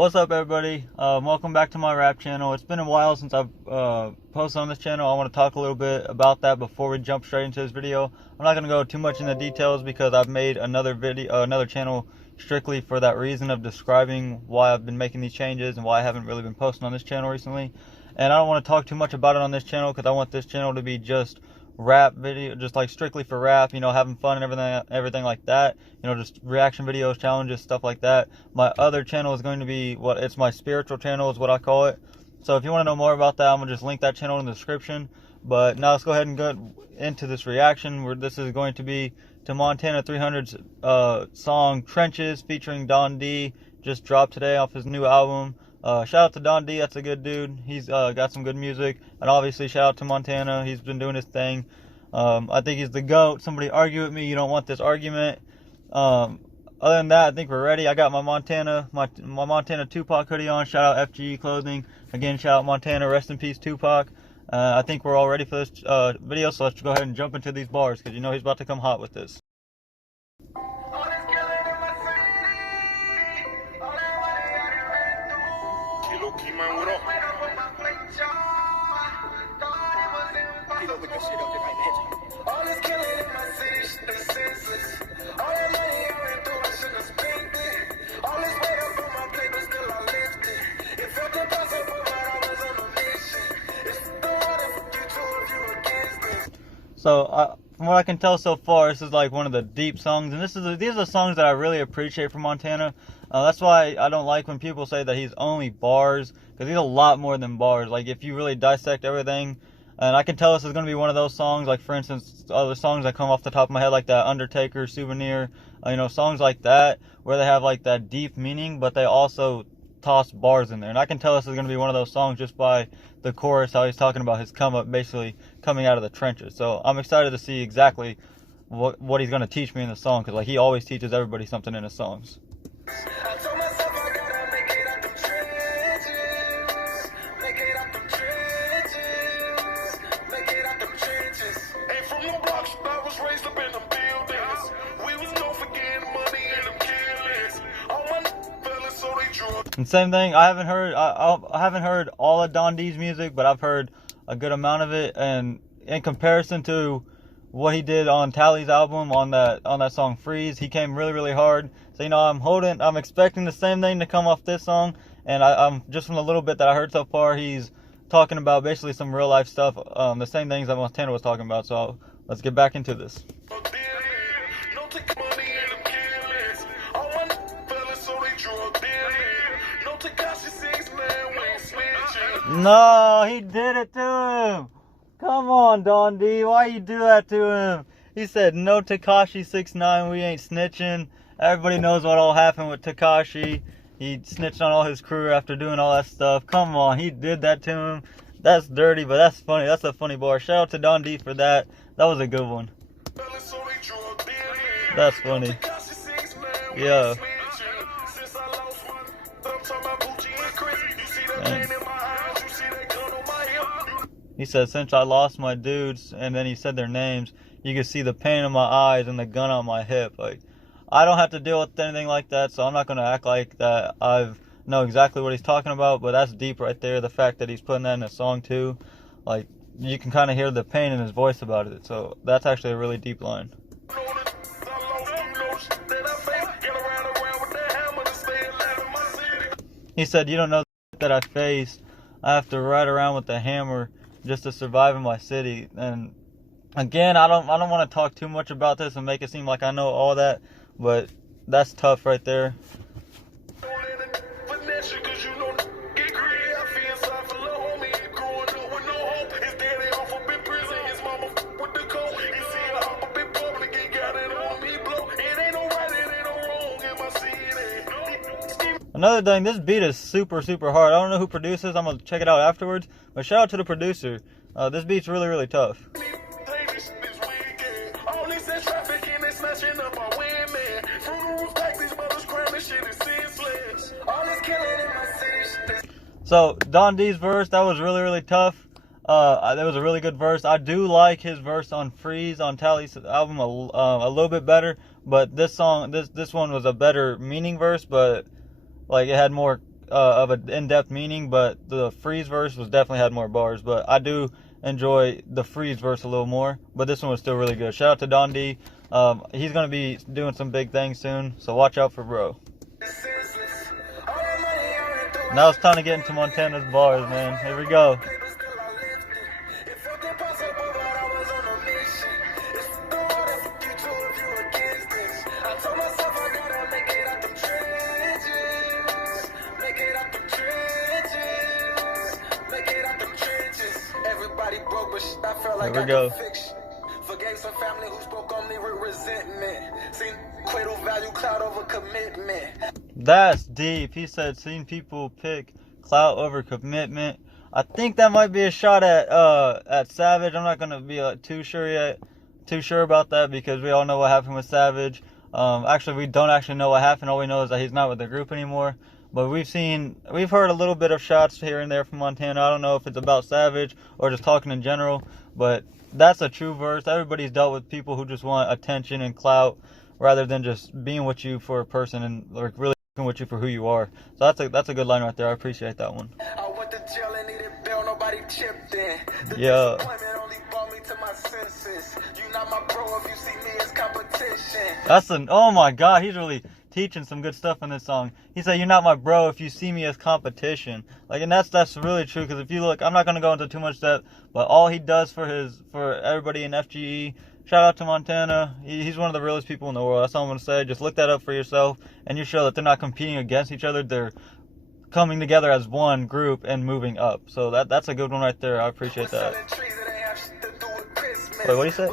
What's up, everybody? Welcome back to my rap channel. It's been a while since I've posted on this channel. I want to talk a little bit about that before we jump straight into this video. I'm not going to go too much into details because I've made another channel strictly for that reason of describing why I've been making these changes and why I haven't really been posting on this channel recently. And I don't want to talk too much about it on this channel because I want this channel to be just rap video, just like strictly for rap, having fun and everything like that, just reaction videos, challenges, stuff like that. My other channel is going to be it's my spiritual channel is what I call it. So if you want to know more about that, I'm gonna just link that channel in the description. But now let's go ahead and go into this reaction, where this is going to be to Montana 300's song Trenches featuring Don D. Just dropped today off his new album. Shout out to Don D, that's a good dude. He's got some good music. And obviously shout out to Montana, he's been doing his thing. I think he's the GOAT. Somebody argue with me, you don't want this argument. Other than that, I think we're ready. I got my Montana Tupac hoodie on. Shout out FGE Clothing. Again, shout out Montana, rest in peace Tupac. I think we're all ready for this video, so let's go ahead and jump into these bars, because he's about to come hot with this. So from what I can tell so far, this is like one of the deep songs, and these are songs that I really appreciate from Montana. That's why I don't like when people say that he's only bars, because he's a lot more than bars. Like, if you really dissect everything, and I can tell this is going to be one of those songs, like for instance, other songs that come off the top of my head, like that Undertaker Souvenir, songs like that, where they have like that deep meaning, but they also toss bars in there. And I can tell this is going to be one of those songs just by the chorus, how he's talking about his come up, basically coming out of the trenches. So I'm excited to see exactly what he's going to teach me in the song, because like he always teaches everybody something in his songs. And same thing, I haven't heard all of Don D's music, but I've heard a good amount of it. And in comparison to what he did on Tally's album, on that song Freeze, he came really, really hard. So I'm expecting the same thing to come off this song. And I'm just from the little bit that I heard so far, he's talking about basically some real life stuff, the same things that Montana was talking about. So let's get back into this. No, he did it to him. Come on, Don D, why you do that to him? He said, no Tekashi 6ix9ine, we ain't snitching. Everybody knows what all happened with Tekashi. He snitched on all his crew after doing all that stuff. Come on, he did that to him. That's dirty, but that's funny. That's a funny bar. Shout out to Don D for that. That was a good one. That's funny. Yeah. Dang. He said, since I lost my dudes, and then he said their names, you can see the pain in my eyes and the gun on my hip. Like, I don't have to deal with anything like that, so I'm not going to act like that I know exactly what he's talking about, but that's deep right there, the fact that he's putting that in a song too. Like, you can kind of hear the pain in his voice about it, so that's actually a really deep line. He said, you don't know that I faced. I have to ride around with the hammer just to survive in my city. And again, I don't want to talk too much about this and make it seem like I know all that, but that's tough right there. Another thing, this beat is super, super hard. I don't know who produces. I'm going to check it out afterwards. But shout out to the producer. This beat's really, really tough. So, Don D's verse, that was really, really tough. That was a really good verse. I do like his verse on Freeze on Tally's album a little bit better. But this song, this one was a better meaning verse, but like it had more of an in-depth meaning, but the Freeze verse was definitely had more bars. But I do enjoy the Freeze verse a little more. But this one was still really good. Shout out to Don D. He's gonna be doing some big things soon, so watch out for bro. Now it's time to get into Montana's bars, man. Here we go. Here we go. Forgave some family who spoke on me with resentment. Seen cradle value cloud over commitment. That's deep. He said, seen people pick clout over commitment. I think that might be a shot at Savage. I'm not gonna be too sure about that, because we all know what happened with Savage. Actually, we don't actually know what happened. All we know is that he's not with the group anymore. But we've heard a little bit of shots here and there from Montana. I don't know if it's about Savage or just talking in general, but that's a true verse. Everybody's dealt with people who just want attention and clout rather than just being with you for a person and like really being with you for who you are. So that's a good line right there. I appreciate that one. I went to jail and needed bail, nobody chipped in. Yeah. Only brought me to my senses. You not my bro if you see me as competition. Oh my God, he's really teaching some good stuff in this song. He said, "You're not my bro if you see me as competition." Like, and that's really true, because if you look, I'm not gonna go into too much depth, but all he does for everybody in FGE, shout out to Montana. He's one of the realest people in the world. That's all I'm gonna say. Just look that up for yourself, and you show that they're not competing against each other. They're coming together as one group and moving up. So that's a good one right there. I appreciate that. Wait, what do you say?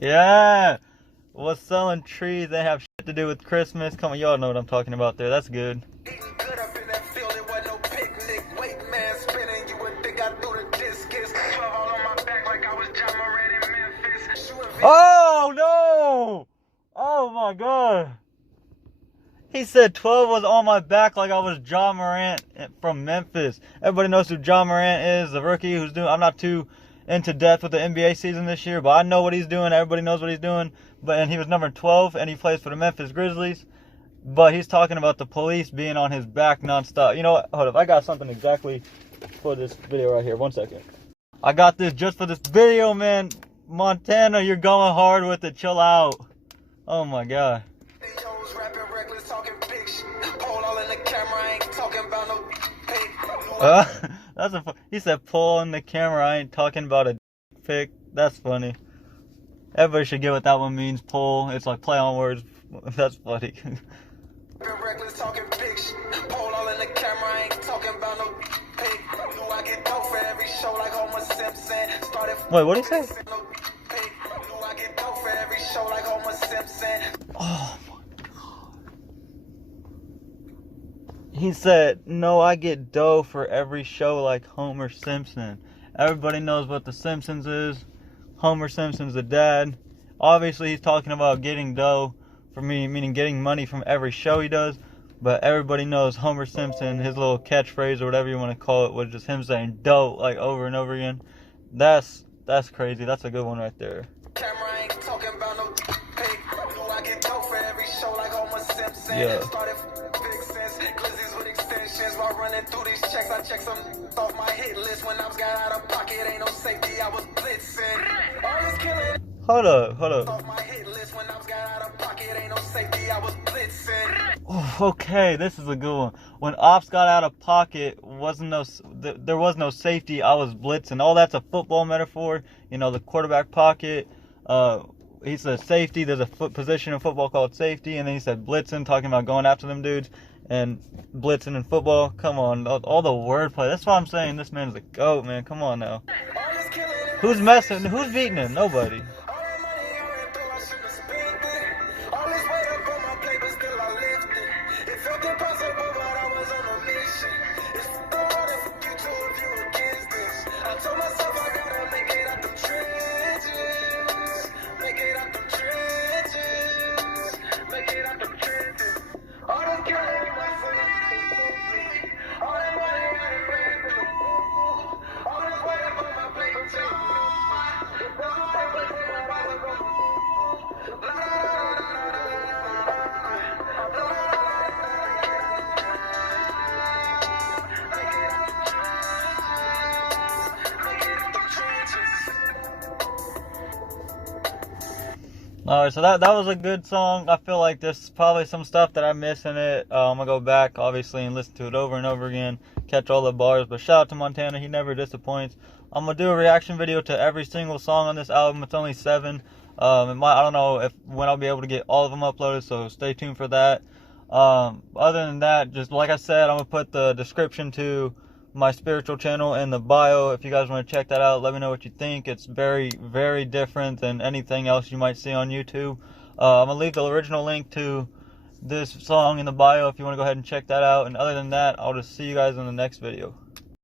Yeah, what's selling trees that have shit to do with Christmas? Come on, y'all know what I'm talking about there. That's good. Oh no! Oh my God! He said 12 was on my back like I was Ja Morant from Memphis. Everybody knows who Ja Morant is, the rookie who's doing. I'm not too into depth with the NBA season this year, but I know what he's doing. Everybody knows what he's doing. And he was number 12, and he plays for the Memphis Grizzlies. But he's talking about the police being on his back nonstop. You know what? Hold up. I got something exactly for this video right here. 1 second. I got this just for this video, man. Montana, you're going hard with it. Chill out. Oh my God. He said, pull on the camera. I ain't talking about a pic. That's funny. Everybody should get what that one means. Pull. It's like play on words. That's funny. Wait, what did he say? Oh my God. He said, no, I get dough for every show like Homer Simpson. Everybody knows what the Simpsons is. Homer Simpson's the dad. Obviously, he's talking about getting dough for me, meaning getting money from every show he does. But everybody knows Homer Simpson, his little catchphrase or whatever you want to call it, was just him saying dough like over and over again. That's crazy. That's a good one right there. Yeah. Running through these checks, I checked some off my hit list. When I was got out of pocket, ain't no safety, I was blitzing. All this killing. Hold up. Off my hit list, when I was got out of pocket, ain't no safety, I was blitzing. Oh, okay, this is a good one. When ops got out of pocket, there was no safety, I was blitzing. Oh, that's a football metaphor. You know, the quarterback pocket. He said safety. There's a position in football called safety, and then he said blitzing, talking about going after them dudes. And blitzing in football, come on, all the wordplay. That's why I'm saying this man's a GOAT, man. Come on now. Who's messing? Who's beating him? Nobody. Alright, so that was a good song. I feel like there's probably some stuff that I missed in it. I'm gonna go back, obviously, and listen to it over and over again, catch all the bars. But shout out to Montana, he never disappoints. I'm gonna do a reaction video to every single song on this album. It's only 7. I don't know when I'll be able to get all of them uploaded, so stay tuned for that. Other than that, just like I said, I'm gonna put the description to my spiritual channel in the bio. If you guys want to check that out, let me know what you think. It's very, very different than anything else you might see on YouTube. I'm gonna leave the original link to this song in the bio if you want to go ahead and check that out. And other than that, I'll just see you guys in the next video.